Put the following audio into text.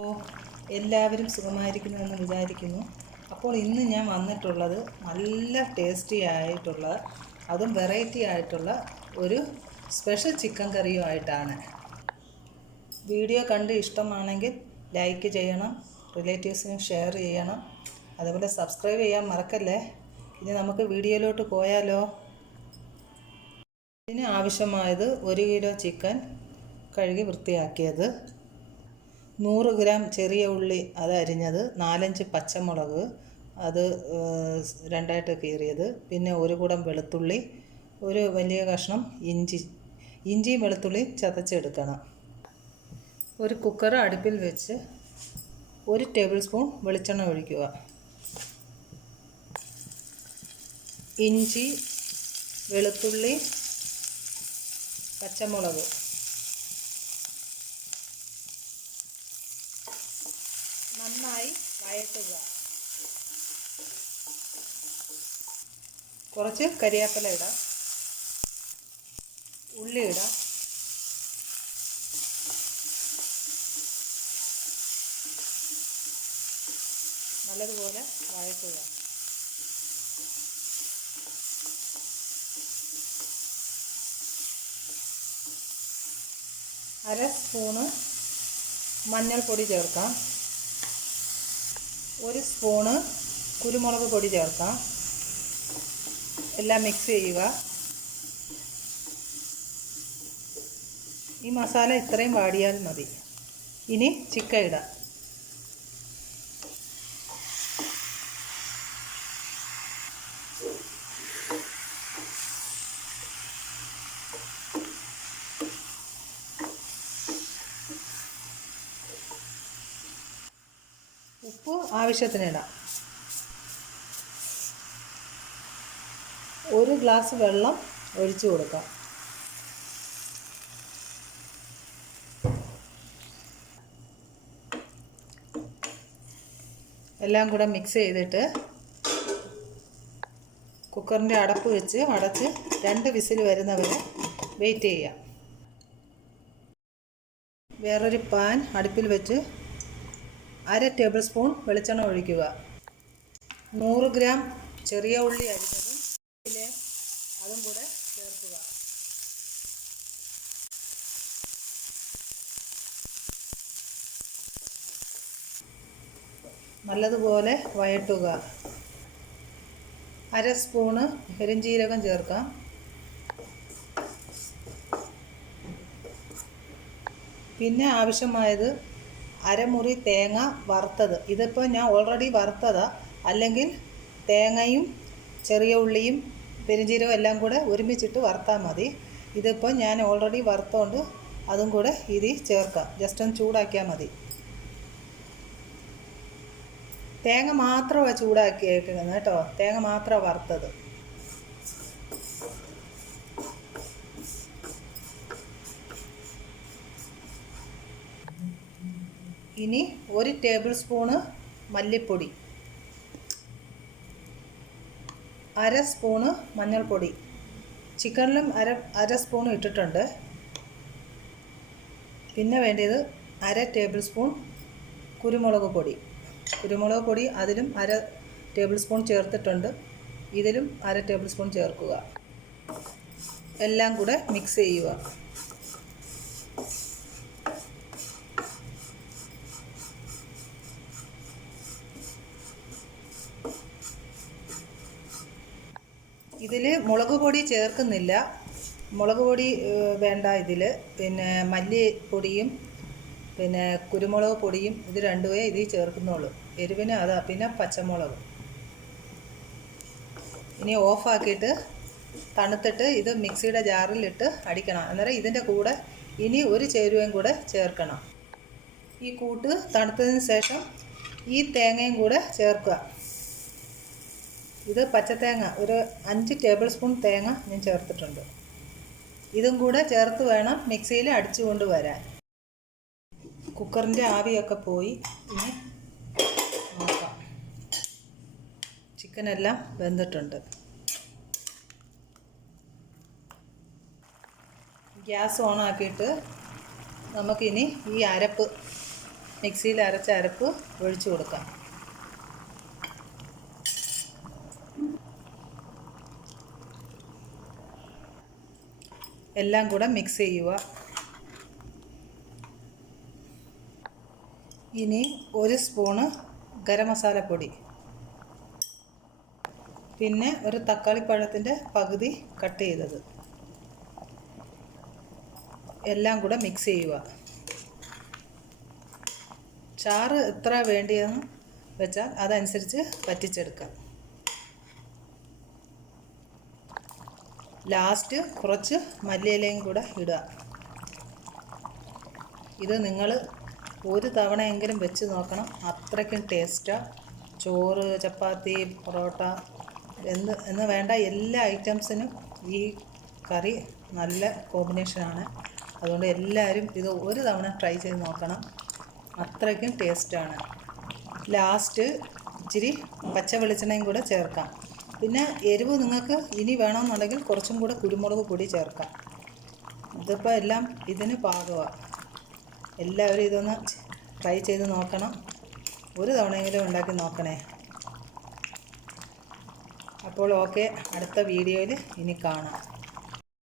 ഓ എല്ലാവരും സുഖമായിരിക്കുന്നുവെന്ന് വിചാരിക്കുന്നു. അപ്പോൾ ഇന്ന് ഞാൻ വന്നിട്ടുള്ളത് നല്ല ടേസ്റ്റി ആയിട്ടുള്ള അതും വെറൈറ്റി ആയിട്ടുള്ള ഒരു സ്പെഷ്യൽ ചിക്കൻ കറിയുമായിട്ടാണ്. വീഡിയോ കണ്ട് ഇഷ്ടമാണെങ്കിൽ ലൈക്ക് ചെയ്യണം റിലേറ്റീവ്സിനും ഷെയർ ചെയ്യണം. അതുപോലെ സബ്സ്ക്രൈബ് ചെയ്യാൻ മറക്കല്ലേ? ഇനി നമുക്ക് വീഡിയോയിലോട്ട് പോയാലോ? ഇതിന് ആവശ്യമായത് ഒരു കിലോ ചിക്കൻ കഴുകി വൃത്തിയാക്കിയത്. നൂറ് ഗ്രാം ചെറിയ ഉള്ളി അത് അരിഞ്ഞത് നാലഞ്ച് പച്ചമുളക് അത് രണ്ടായിട്ട് കീറിയത്. പിന്നെ ഒരു കുടം വെളുത്തുള്ളി ഒരു വലിയ കഷ്ണം ഇഞ്ചി ഇഞ്ചിയും വെളുത്തുള്ളിയും ചതച്ചെടുക്കണം. ഒരു കുക്കർ അടുപ്പിൽ വെച്ച് ഒരു ടേബിൾ സ്പൂൺ വെളിച്ചെണ്ണ ഒഴിക്കുക. ഇഞ്ചി വെളുത്തുള്ളി പച്ചമുളക് നന്നായി വഴറ്റുക. കുറച്ച് കരിയാപ്പില ഇടാം. ഉള്ളി ഇടാം. നല്ലതുപോലെ വഴറ്റുക. അര സ്പൂണ് മഞ്ഞൾപ്പൊടി ചേർക്കാം. ഒരു സ്പൂണ് കുരുമുളക് പൊടി ചേർക്കാം. എല്ലാം മിക്സ് ചെയ്യുക. ഈ മസാല ഇത്രയും വാടിയാൽ മതി. ഇനി ചിക്കൻ ഇടാം. ഉപ്പ് ആവശ്യത്തിന് ഇടാം. ഒരു ഗ്ലാസ് വെള്ളം ഒഴിച്ചു കൊടുക്കാം. എല്ലാം കൂടെ മിക്സ് ചെയ്തിട്ട് കുക്കറിന്റെ അടപ്പ് വെച്ച് അടച്ച് രണ്ട് വിസിൽ വരുന്നവരെ വെയിറ്റ് ചെയ്യാം. വേറൊരു പാൻ അടുപ്പിൽ വെച്ച് അര ടേബിൾ സ്പൂൺ വെളിച്ചെണ്ണ ഒഴിക്കുക. നൂറ് ഗ്രാം ചെറിയ ഉള്ളി അരിഞ്ഞതും ഇതിലെ അതും കൂടെ ചേർക്കുക. നല്ലതുപോലെ വഴറ്റുക. അര സ്പൂണ് പെരുംജീരകം ചേർക്കാം. പിന്നെ ആവശ്യമായത് അരമുറി തേങ്ങ വറുത്തത്. ഇതിപ്പോൾ ഞാൻ ഓൾറെഡി വറുത്തതാണ് അല്ലെങ്കിൽ തേങ്ങയും ചെറിയ ഉള്ളിയും പെരുംജീരവും എല്ലാം കൂടെ ഒരുമിച്ചിട്ട് വറുത്താൽ മതി. ഇതിപ്പോൾ ഞാൻ ഓൾറെഡി വറുത്തോണ്ട് അതും കൂടെ ഇതിൽ ചേർക്കാം. ജസ്റ്റ് ഒന്ന് ചൂടാക്കിയാൽ മതി. തേങ്ങ മാത്രമാണ് ചൂടാക്കിയേക്കുന്നത് കേട്ടോ. തേങ്ങ മാത്രമാണ് വറുത്തത്. ഇനി ഒരു ടേബിൾ സ്പൂണ് മല്ലിപ്പൊടി. അര സ്പൂണ് മഞ്ഞൾപ്പൊടി. ചിക്കനിലും അര അര സ്പൂൺ ഇട്ടിട്ടുണ്ട്. പിന്നെ വേണ്ടത് അര ടേബിൾ സ്പൂൺ കുരുമുളക് പൊടി. കുരുമുളക് പൊടി അതിലും അര ടേബിൾ സ്പൂൺ ചേർത്തിട്ടുണ്ട്. ഇതിലും അര ടേബിൾ സ്പൂൺ ചേർക്കുക. എല്ലാം കൂടെ മിക്സ് ചെയ്യുക. ഇതിൽ മുളക് പൊടി ചേർക്കുന്നില്ല. മുളക് പൊടി വേണ്ട ഇതിൽ പിന്നെ മല്ലിപ്പൊടിയും പിന്നെ കുരുമുളക് പൊടിയും ഇത് രണ്ടുമേ ഇതിൽ ചേർക്കുന്നുള്ളൂ. എരിവിന് അതാ പിന്നെ പച്ചമുളക്. ഇനി ഓഫാക്കിയിട്ട് തണുത്തിട്ട് ഇത് മിക്സിയുടെ ജാറിലിട്ട് അടിക്കണം. അന്നേരം ഇതിന്റെ കൂടെ ഇനി ഒരു ചേരുവയും കൂടെ ചേർക്കണം. ഈ കൂട്ട് തണുത്തതിന് ശേഷം ഈ തേങ്ങയും കൂടെ ചേർക്കുക. ഇത് പച്ചത്തേങ്ങ ഒരു അഞ്ച് ടേബിൾ സ്പൂൺ തേങ്ങ ഞാൻ ചേർത്തിട്ടുണ്ട്. ഇതും കൂടെ ചേർത്ത് വേണം മിക്സിയിൽ അടിച്ചു കൊണ്ട് വരാൻ. കുക്കറിന്റെ ആവിയൊക്കെ പോയി. ഇനി നോക്കാം. ചിക്കനെല്ലാം വെന്തിട്ടുണ്ട്. ഗ്യാസ് ഓൺ ആക്കിയിട്ട് നമുക്കിനി ഈ അരപ്പ് മിക്സിയിൽ അരച്ച അരപ്പ് ഒഴിച്ചു കൊടുക്കാം. എല്ലാം കൂടെ മിക്സ് ചെയ്യുക. ഇനി ഒരു സ്പൂണ് ഗരം മസാലപ്പൊടി. പിന്നെ ഒരു തക്കാളി തക്കാളിപ്പഴത്തിന്റെ പകുതി കട്ട് ചെയ്തത്. എല്ലാം കൂടെ മിക്സ് ചെയ്യുക. ചാറ് എത്ര വേണ്ടിയെന്ന് വെച്ചാൽ അതനുസരിച്ച് പറ്റിച്ചെടുക്കാം ലാസ്റ്റ് കുറച്ച് മല്ലിയിലയും കൂടെ ഇടുക. ഇത് നിങ്ങൾ ഒരു തവണയെങ്കിലും വെച്ച് നോക്കണം. അത്രയ്ക്കും ടേസ്റ്റാണ് ചോറ് ചപ്പാത്തി പൊറോട്ട എന്ന് എന്ന് വേണ്ട എല്ലാ ഐറ്റംസിനും ഈ കറി നല്ല കോമ്പിനേഷനാണ് അതുകൊണ്ട് എല്ലാവരും ഇത് ഒരു തവണ ട്രൈ ചെയ്ത് നോക്കണം. അത്രയ്ക്കും ടേസ്റ്റാണ് ലാസ്റ്റ് ഇച്ചിരി പച്ച വെളിച്ചെണ്ണയും കൂടെ ചേർക്കാം. പിന്നെ എരിവ് നിങ്ങൾക്ക് ഇനി വേണമെന്നുണ്ടെങ്കിൽ കുറച്ചും കൂടെ കുരുമുളക് പൊടി ചേർക്കാം. ഇതിപ്പോൾ എല്ലാം ഇതിന് പാകമാണ് എല്ലാവരും ഇതൊന്ന് ട്രൈ ചെയ്ത് നോക്കണം. ഒരു തവണയെങ്കിലും ഉണ്ടാക്കി നോക്കണേ. അപ്പോൾ ഓക്കെ അടുത്ത വീഡിയോയിൽ ഇനി കാണാം.